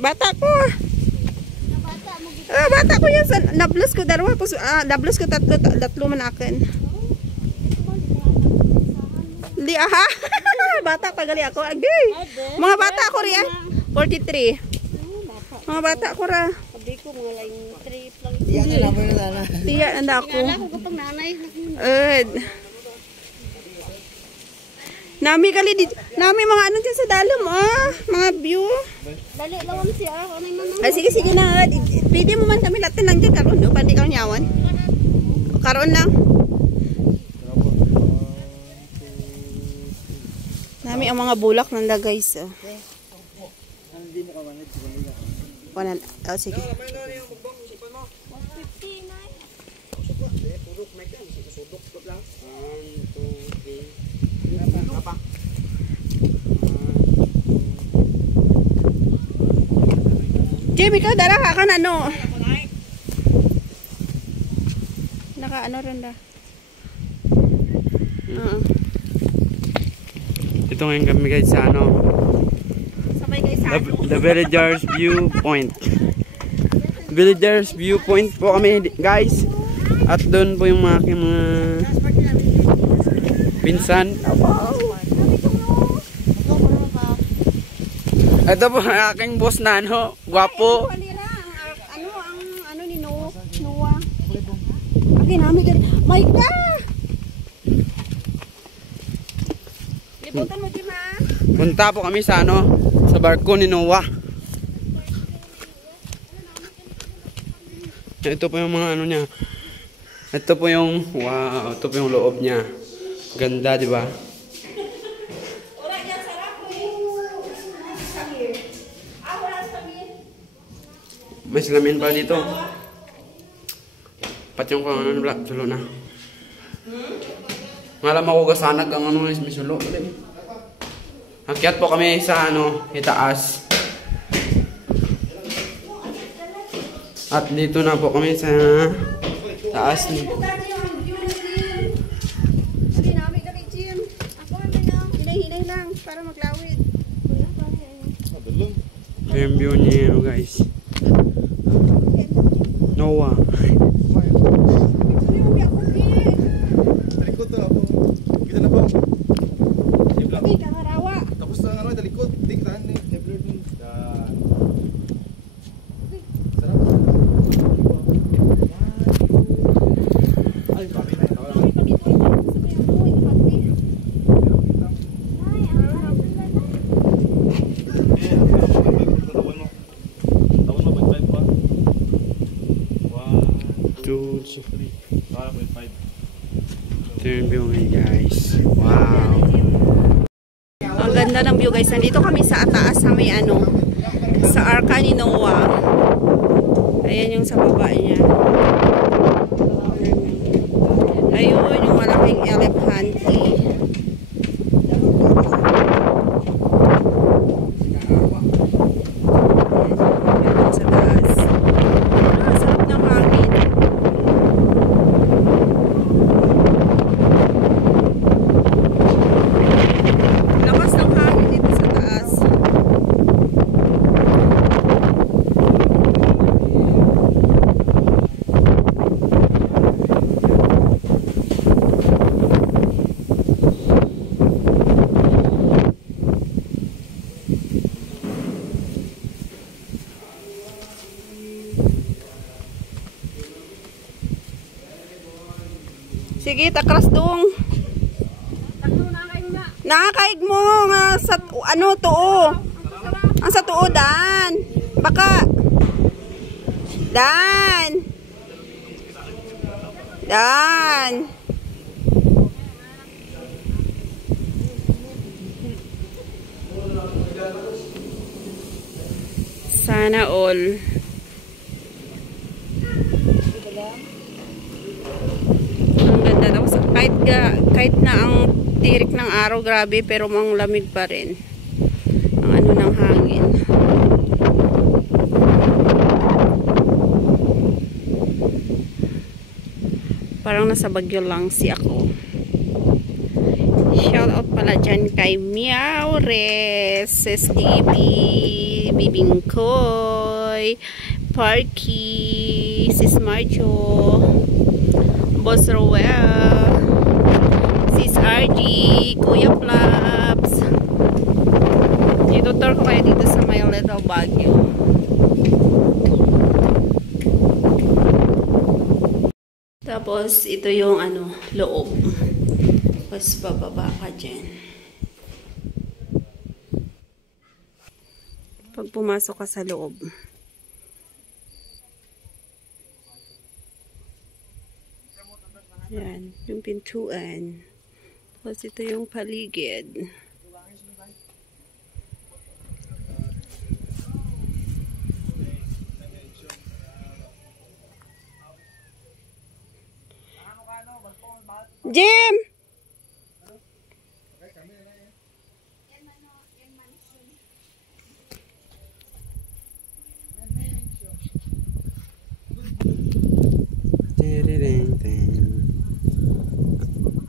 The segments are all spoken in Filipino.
bata ko. Bata ko yan. Nablos ko dalawa. Nablos ko tatlo man akin. Di aha. Bata pa gali ako. Agay. Mga bata ko riya. 43. Mga bata ko ra. Sabi ko mga laing 3 lang. Tiya na ako. Kala ko kapag nanay. Nami kali di. Nami mga ano dyan sa dalam mga view. Dali lawan siya. Ano yung Ay sige na. Pwede mo man kami latin lang dyan karon no. Pandi kang nyawan. Karon lang. Nami ang mga bulak nanda guys. Sige. Jimmy, ikaw dara ka kan ano? Naka ano rin da? Ito ngayon kami guys sa ano? Sabay guys sa ano? The Villagers Viewpoint. Villagers Viewpoint po kami guys. At doon po yung mga pinsan. Ito po ang aking boss na ano, gwapo. Ano ni Noah. Okay, namin ka. My God! Libutan mo din ha. Punta po kami sa ano, sa barko ni Noah. Ito po yung mga ano niya. Ito po yung, wow, ito po yung loob niya. Ganda, di ba? May salamin pa dito. Patyong ko ano na sulo na. Ngalam ako gasanag ang ano may sulo. Akyat po kami sa ano, itaas. At dito na po kami sa taas ni. Hinay lang para maglawid. Ito yung view niya guys. Noah. Talikod to ako. Kita na po. Hindi ka ngarawa. Tapos na ano, talikod. Hindi kita ni. Never dun. Sarap. Ay, kami na ito. Ito yung view guys. Wow. Ang ganda ng view guys. Nandito kami sa ataas sa may ano, sa Arca ni Noah. Ayan yung sa baba niya. Ayun yung malaking elephante. Ayan sa taas. Sarap ng hangin. Lakas ng hangin dito sa taas. Sige, takras dong. Nakakaig mo nga sa ano tuo. Ang sa tuo dan. Baka Dan. Sana all. Ang ganda. Tapos kahit na ang tirik ng araw, grabe, pero mang lamig pa rin. Ang ano ng hangin. Parang nasa Baguio lang si ako. Shout out pala dyan kay Miaures TV. si Bibing Koy, Parky, Sis Marjo, Boss Roel, Sis RG, Kuya Plaps. Itutur ko kayo dito sa may Little Baguio. Tapos, ito yung loob. Tapos, bababa ka dyan. Pag pumasok ka sa loob. Yan, yung pintuan. Tapos, ito yung paligid. Jim!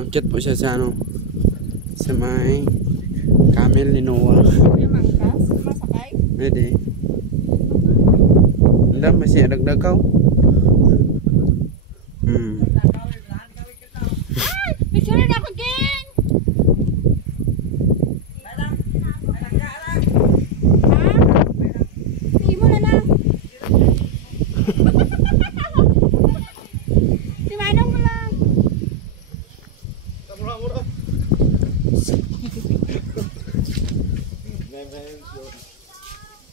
Nag-chat po siya sa sa may camel ni Noah. May mangkas? Masakay? Pwede. Hindi, masih dagdagaw. Picture na ako, Ken! Ha? Hindi mo na lang. Simanong mo lang. Mura-mura.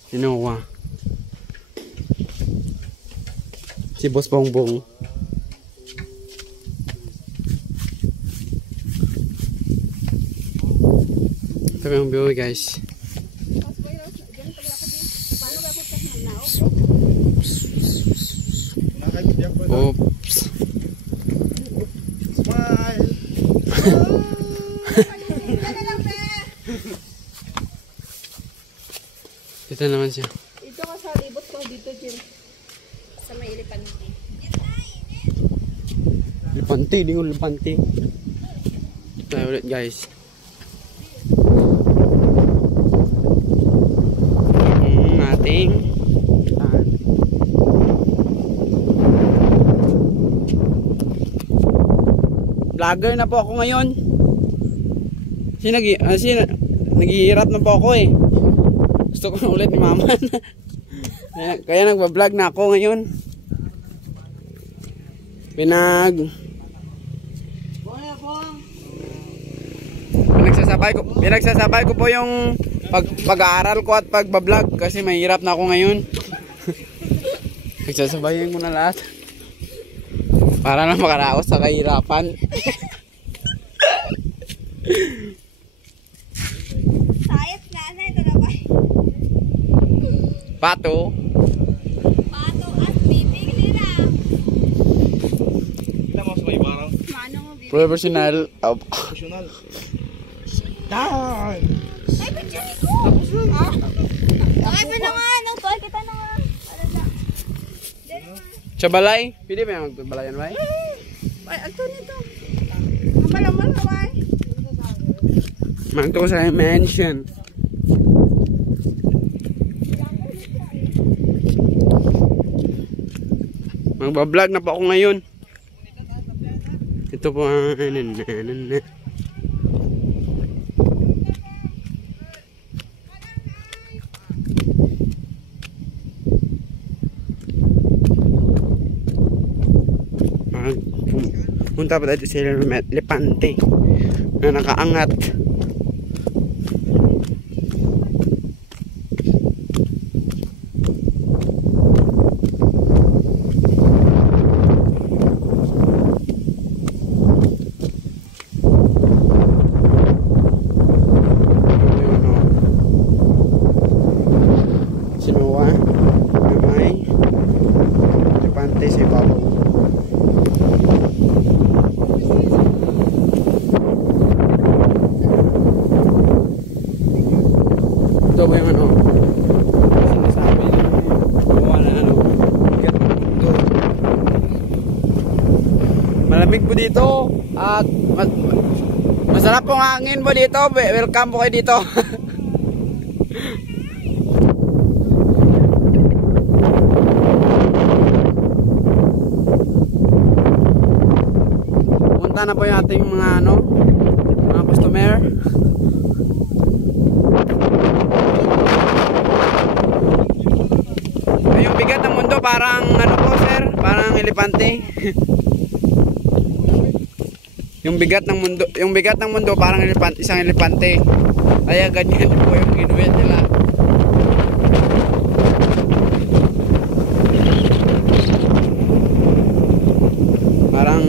Si Noah. Si Boss Bongbong. Ito yung view, guys. Oops. Smile. Dito naman siya. Dito ka sa libot ko dito, Jim. Sa may elepante. Lepante, di ko lepante. Tayo ulit, guys. Ating vlogger na po ako ngayon. Naghihirap na po ako eh. Gusto ko na ulit ni Mama. Kaya nagbablog na ako ngayon. Pinagsasabay ko po yung pag-aaral ko at pagbablog kasi mahirap na ako ngayon. Nagsasabayin ko na lahat para na makaraos sa kahirapan. Sayat nga na ito na ba? Pato. Pato at bibig nila. Kita mo sa may barang. Mano mo bibig? Professional. Professional. Dan. Ay, picture ko! Tapos lang ha? Okay pa naman. Ang toy kita na nga. Ano na? Chabalay. Pwede ba yung magbalayan ba? Ay, ito nito. Mabalang kaway. Magto ko sa mansion. Magbablog na po ako ngayon. Ito po ang punta pa tayo sa Lepante na nakaangat. Sinowa na may Lepante sa ibabaw. Ito ba yung sinasabi gawa na bigat ng mundo. Malamig po dito at masarap pong hangin po dito. Welcome po kayo dito. pupunta na po yung ating mga ano, mga customer. Yung bigat ng mundo parang ano po sir, parang elepante. Yung bigat ng mundo parang isang elepante. Kaya ganyan po yung ginuwit nila. Parang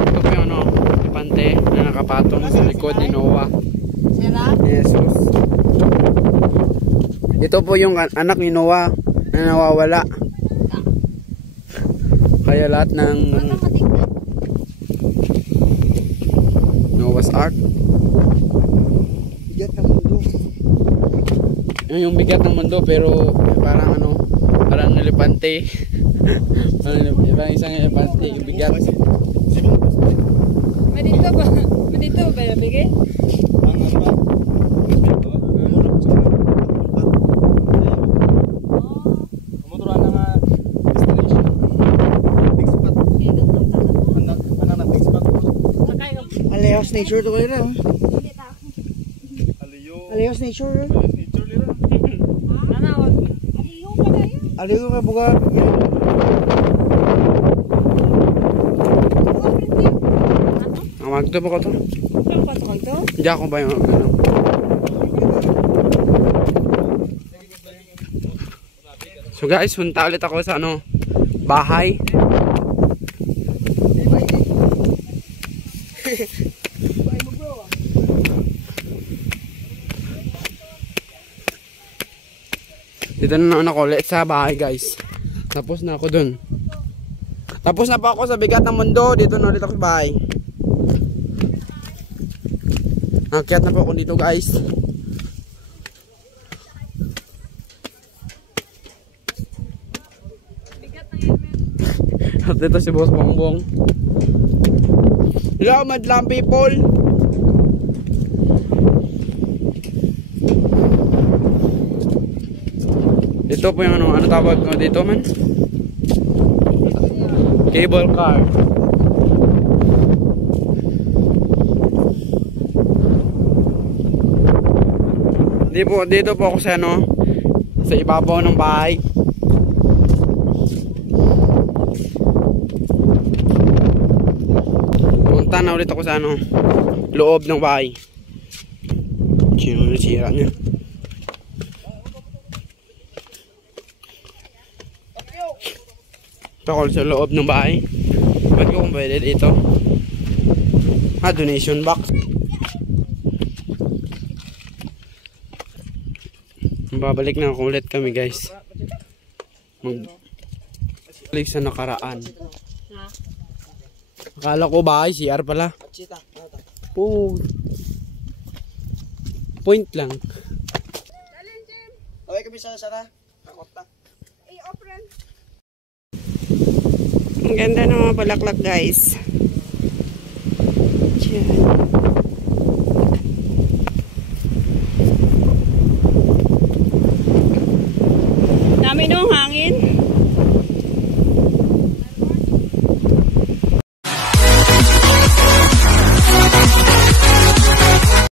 ito po yung ano, elepante na nakapatong sa likod ni Noah. Jesus. Ito po yung anak ni Noah na nawawala. Kaya lahat ng Noah's Ark. Bigat ng mundo. Yung bigat ng mundo pero parang ano, parang elepante. parang isang elepante yung bigat. Madito ba? Madito ba yung bigay? Ang ano ba? Motoran na nga destination. Big spot. Anak na big spot. Alejos nature to kayo na. Aliyo. Alejos nature. Nature lira. Aliyo ka buka. Ang magto po ko to. Diyan ko ba yung ano? So guys, punta ulit ako sa ano, bahay. Dito na naman ako ulit sa bahay guys. Tapos na ako dun. Tapos na po ako sa bigat ng mundo. Dito na ulit ako sa bahay. Nakyat na po ako dito guys. At dito si Boss Bongbong. Hello madlang people. Ito po yung ano tawag ko dito man? Cable car. Dito po ako sa ano, sa ibabaw ng bahay. Punta na ulit ako sa ano, loob ng bahay. Sino na sira niya? Ito ako sa loob ng bahay. Ba't ko kung pwede dito? Donation box. Babalik na ako ulit kami guys. Balik sa nakaraan. Akala ko bahay, CR pala. Oh. Point lang. Okay kami sa sana. Takot na. Ang ganda ng mga bulaklak guys. Diyan.